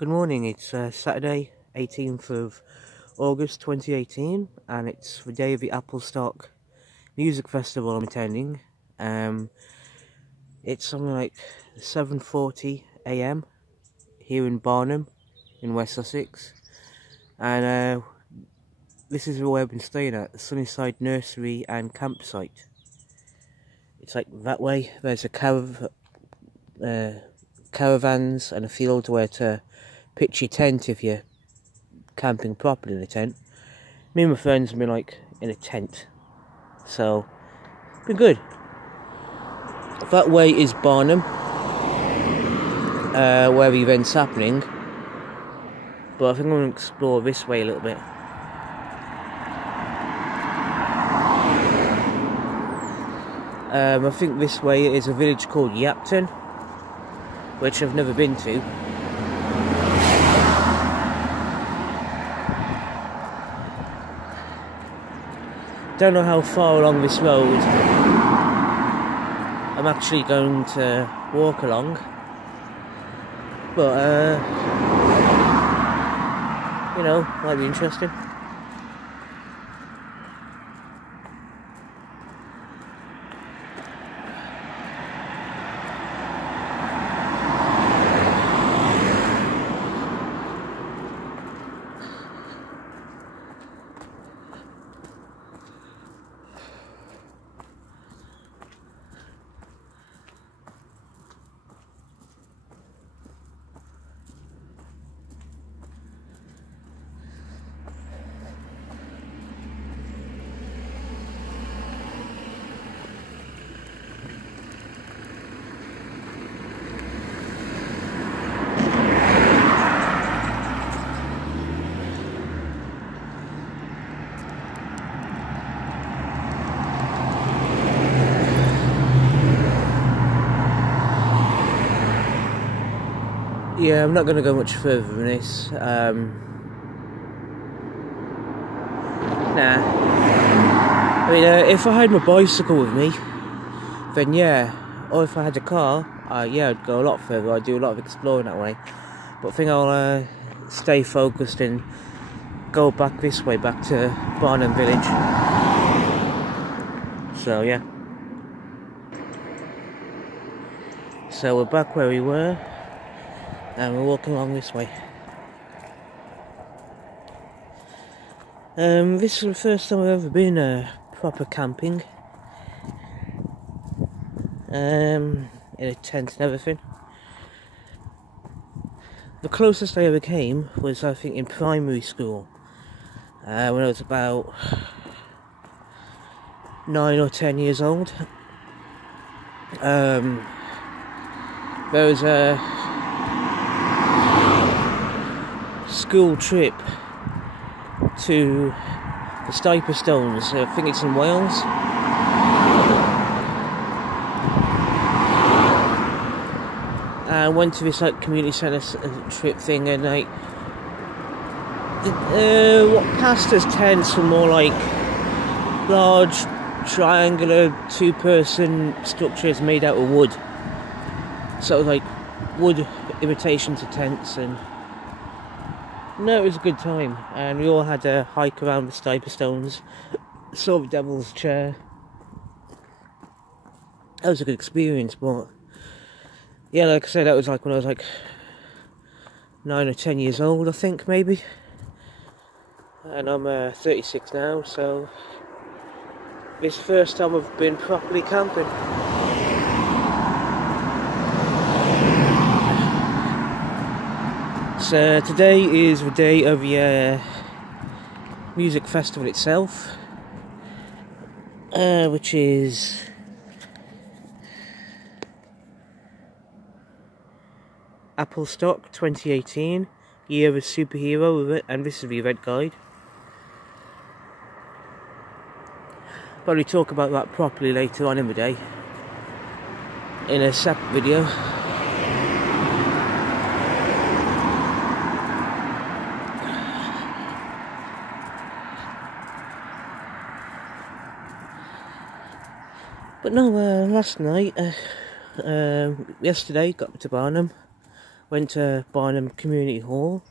Good morning, it's Saturday 18th of August 2018 and it's the day of the Applestock Music Festival I'm attending. It's something like 7:40 AM here in Barnham in West Sussex, and this is where I've been staying at, the Sunnyside Nursery and Campsite. It's like that way. There's a caravans and a field where to pitch your tent if you're camping properly in a tent. Me and my friends have been like in a tent, so it's been good. That way is Barnham, where the event's happening, but I think I'm going to explore this way a little bit. I think this way is a village called Yapton, which I've never been to. Don't know how far along this road I'm actually going to walk along, but you know, might be interesting. Yeah, I'm not going to go much further than this. Nah. I mean, if I had my bicycle with me, then yeah. Or if I had a car, yeah, I'd go a lot further. I'd do a lot of exploring that way. But I think I'll stay focused and go back this way, back to Barnham Village. So, yeah. So we're back where we were, and we're walking along this way. This is the first time I've ever been proper camping. In a tent and everything. The closest I ever came was, I think, in primary school, when I was about 9 or 10 years old. There was a school trip to the Stones. I think it's in Wales. I went to this like community centre trip thing, and like what passed as tents were more like large triangular 2-person structures made out of wood. So it was like wood imitations of tents, and no, it was a good time. And we all had a hike around the Stones, saw the Devil's Chair. That was a good experience, but yeah, like I said, that was like when I was like 9 or 10 years old, I think, maybe. And I'm 36 now, so this is the first time I've been properly camping. So today is the day of the music festival itself, which is Applestock 2018, Year of a Superhero, and this is the event guide. Probably talk about that properly later on in the day, in a separate video. But no, last night, yesterday, got to Barnham, Went to Barnham Community Hall,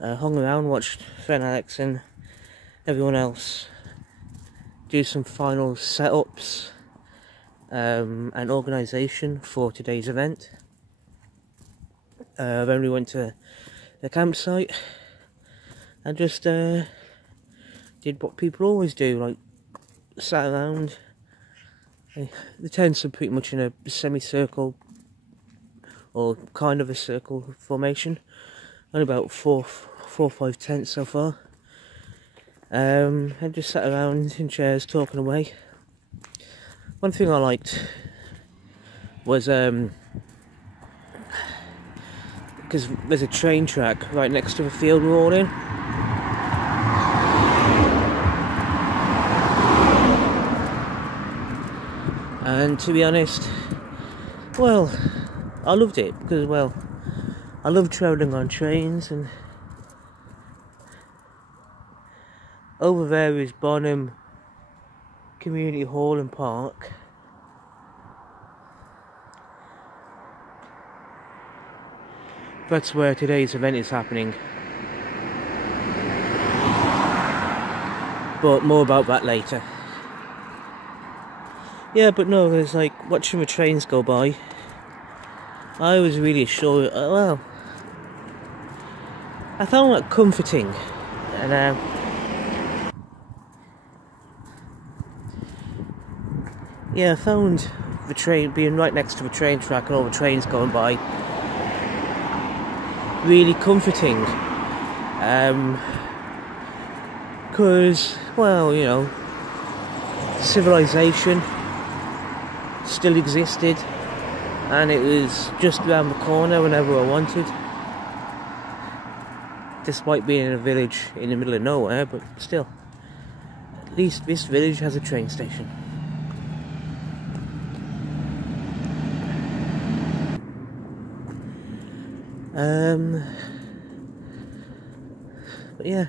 hung around, watched friend Alex and everyone else do some final setups and organisation for today's event. Then we went to the campsite and just did what people always do, like sat around. The tents are pretty much in a semicircle or kind of a circle formation. Only about four or five tents so far. And just sat around in chairs talking away. One thing I liked was because there's a train track right next to the field we're all in. And to be honest, well, I loved it because, well, I love travelling on trains, and over there is Barnham Community Hall and Park. That's where today's event is happening. But more about that later. Yeah, but no, there's like watching the trains go by. I was really sure, well, I found that comforting, and yeah, I found the train being right next to the train track and all the trains going by really comforting, because, well, you know, civilization still existed, and it was just around the corner whenever I wanted, despite being in a village in the middle of nowhere. But still, at least this village has a train station. But yeah.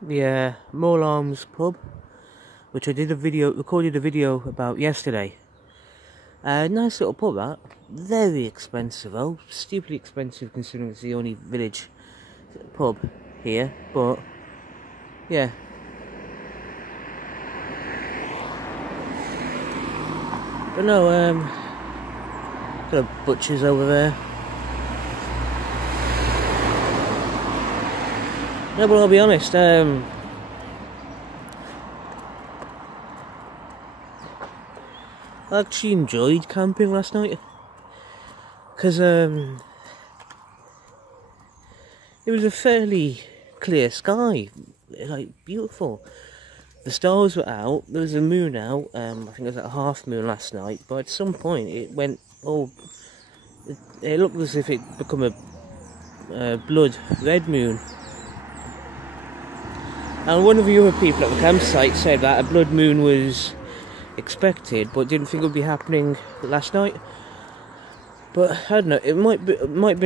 The Mole Arms pub, which I recorded a video about yesterday. Nice little pub, that. Very expensive though, stupidly expensive considering it's the only village pub here, but yeah. But no, got a butcher's over there. No, but I'll be honest, I actually enjoyed camping last night, because it was a fairly clear sky, like beautiful. The stars were out, there was a moon out, I think it was at a half moon last night, but at some point it went, it looked as if it become a blood red moon. And one of the other people at the campsite said that a blood moon was expected, but didn't think it would be happening last night. But I don't know, it might be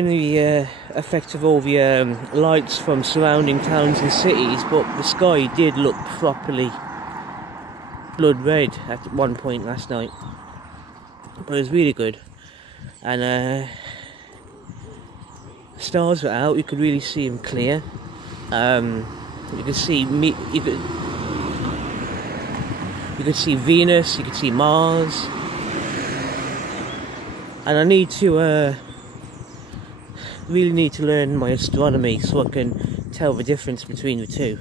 the effect of all the lights from surrounding towns and cities, but the sky did look properly blood red at one point last night. But it was really good, and stars were out, you could really see them clear. You could see you could see Venus, you could see Mars, and I need to really need to learn my astronomy so I can tell the difference between the two.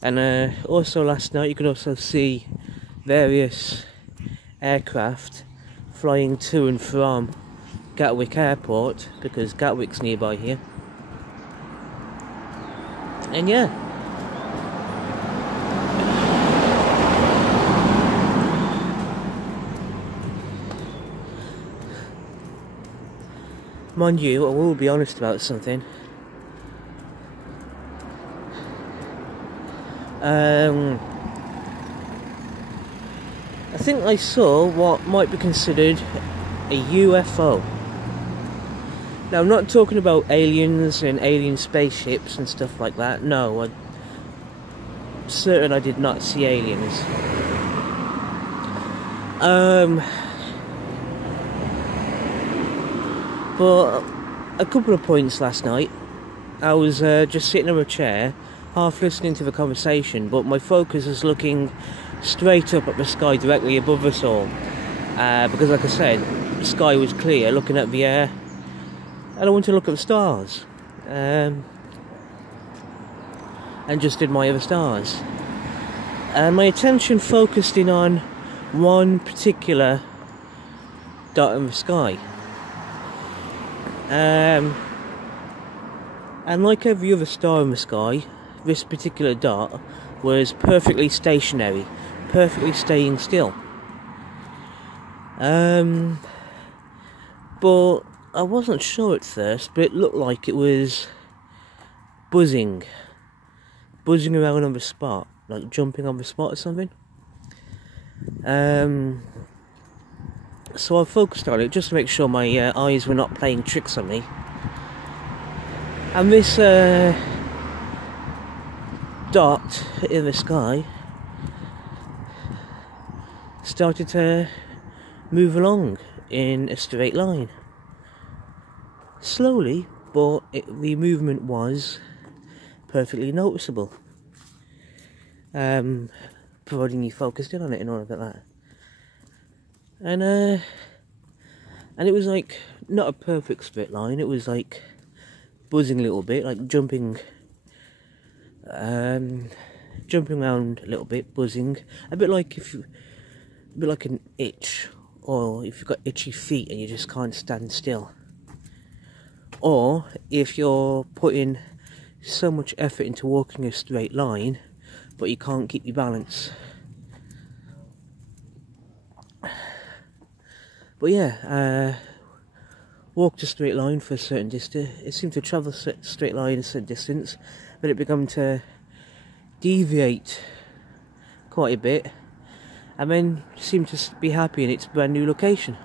And also last night you could also see various aircraft flying to and from Gatwick Airport, because Gatwick's nearby here. And yeah, mind you, I will be honest about something. I think I saw what might be considered a UFO. Now, I'm not talking about aliens and alien spaceships and stuff like that. No, I'm certain I did not see aliens. But a couple of points last night, I was just sitting on a chair, half listening to the conversation, but my focus was looking straight up at the sky directly above us all. Because, like I said, the sky was clear, looking at the air. And I wanted to look at the stars, and just admire the stars. And my attention focused in on one particular dot in the sky. And like every other star in the sky, this particular dot was perfectly stationary, perfectly staying still. But I wasn't sure at first, but it looked like it was buzzing around on the spot, like jumping on the spot or something. So I focused on it just to make sure my eyes were not playing tricks on me. And this dot in the sky started to move along in a straight line. Slowly, but the movement was perfectly noticeable. Providing you focused in on it and all of that. And it was like, not a perfect straight line, it was like buzzing a little bit, like jumping around a little bit, buzzing. A bit like an itch, or if you've got itchy feet and you just can't stand still. Or if you're putting so much effort into walking a straight line, but you can't keep your balance. But yeah, walked a straight line for a certain distance. It seemed to travel a straight line a certain distance, but it began to deviate quite a bit, and then seemed to be happy in its brand new location.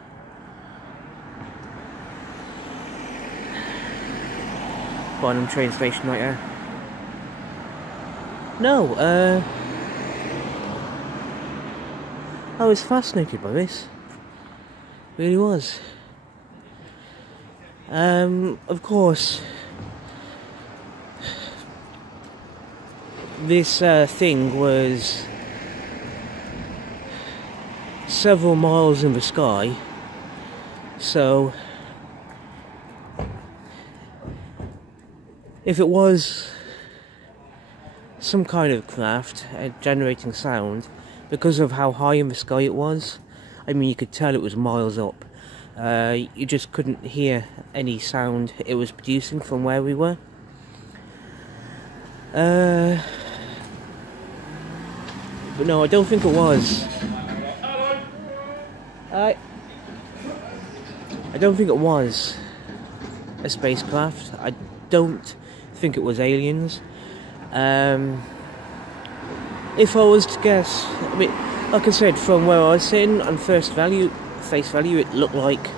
Barnham train station right there. No, I was fascinated by this. Really was. Of course, this thing was several miles in the sky, so if it was some kind of craft generating sound, because of how high in the sky it was, I mean, you could tell it was miles up. You just couldn't hear any sound it was producing from where we were. But no, I don't think it was. I don't think it was a spacecraft. I don't think it was aliens. If I was to guess, I mean, like I said, from where I was sitting, on face value, it looked like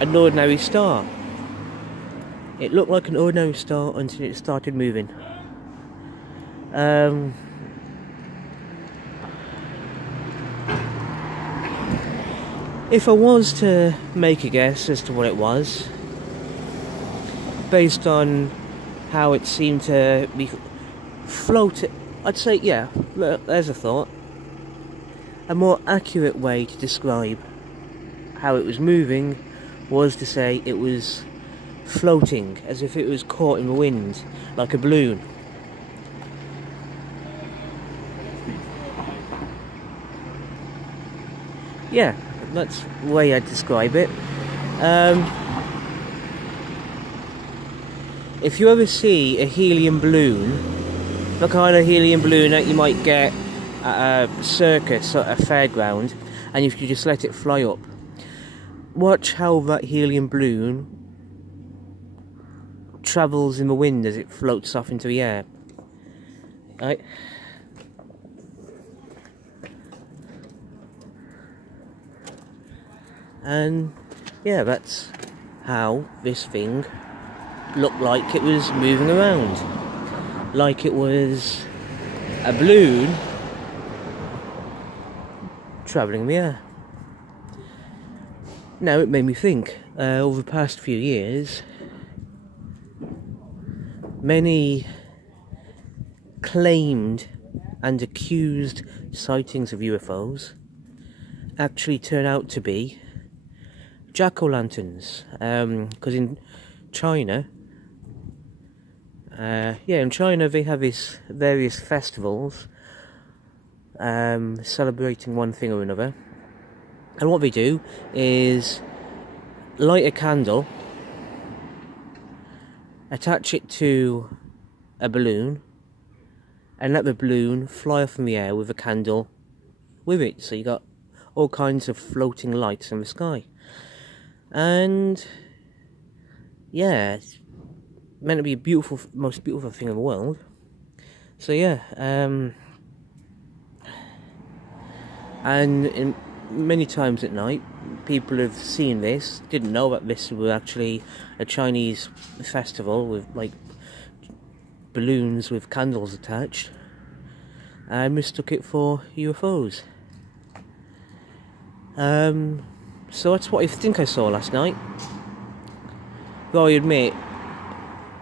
an ordinary star. It looked like an ordinary star until it started moving. If I was to make a guess as to what it was, based on how it seemed to be floating, I'd say, yeah, there's a thought. A more accurate way to describe how it was moving was to say it was floating, as if it was caught in the wind, like a balloon. Yeah, that's the way I'd describe it. If you ever see a helium balloon, the kind of helium balloon that you might get at a circus or a fairground, and if you just let it fly up, watch how that helium balloon travels in the wind as it floats off into the air. Right? And yeah, that's how this thing looked like it was moving around. Like it was a balloon travelling in the air. Now it made me think, over the past few years, many claimed and accused sightings of UFOs actually turn out to be jack-o'-lanterns. Because in China, in China they have these various festivals celebrating one thing or another, and what they do is light a candle, attach it to a balloon, and let the balloon fly off in the air with a candle with it. So you got all kinds of floating lights in the sky. And yeah, it's meant to be a beautiful, most beautiful thing in the world. So yeah, and many times at night, people have seen this, didn't know that this was actually a Chinese festival with like balloons with candles attached, and mistook it for UFOs. So that's what I think I saw last night. Though I admit,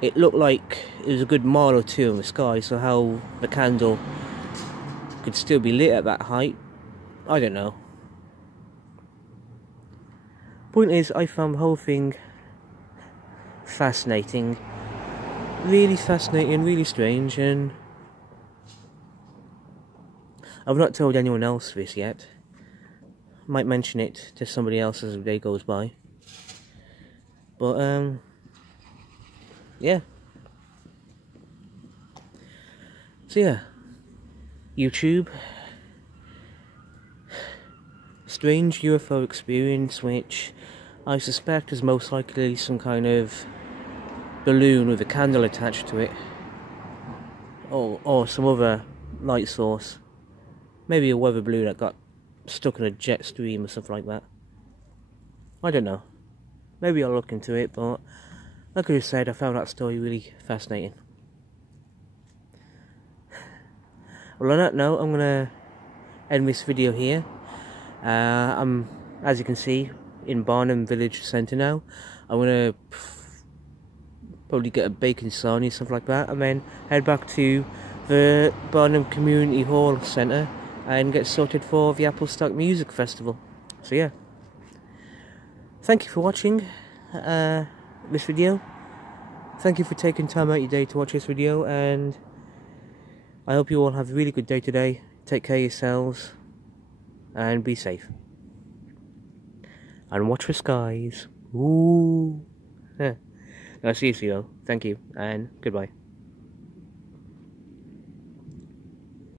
it looked like it was a good mile or two in the sky, so how the candle could still be lit at that height, I don't know. Point is, I found the whole thing fascinating. Really fascinating, really strange, and I've not told anyone else this yet. Might mention it to somebody else as the day goes by. But yeah. So yeah, YouTube, strange UFO experience, which I suspect is most likely some kind of balloon with a candle attached to it, or some other light source. Maybe a weather balloon that got stuck in a jet stream or something like that. I don't know. Maybe I'll look into it, but like I just said, I found that story really fascinating. Well, on that note, I'm gonna end this video here. I'm, as you can see, in Barnham Village Centre now. I'm gonna probably get a bacon sarnie, something like that, and then head back to the Barnham Community Hall Centre and get sorted for the Applestock Music Festival. So yeah, thank you for watching this video. Thank you for taking time out your day to watch this video, and I hope you all have a really good day today. Take care of yourselves and be safe. And watch the skies. Ooh. I'll see you, though. Thank you and goodbye.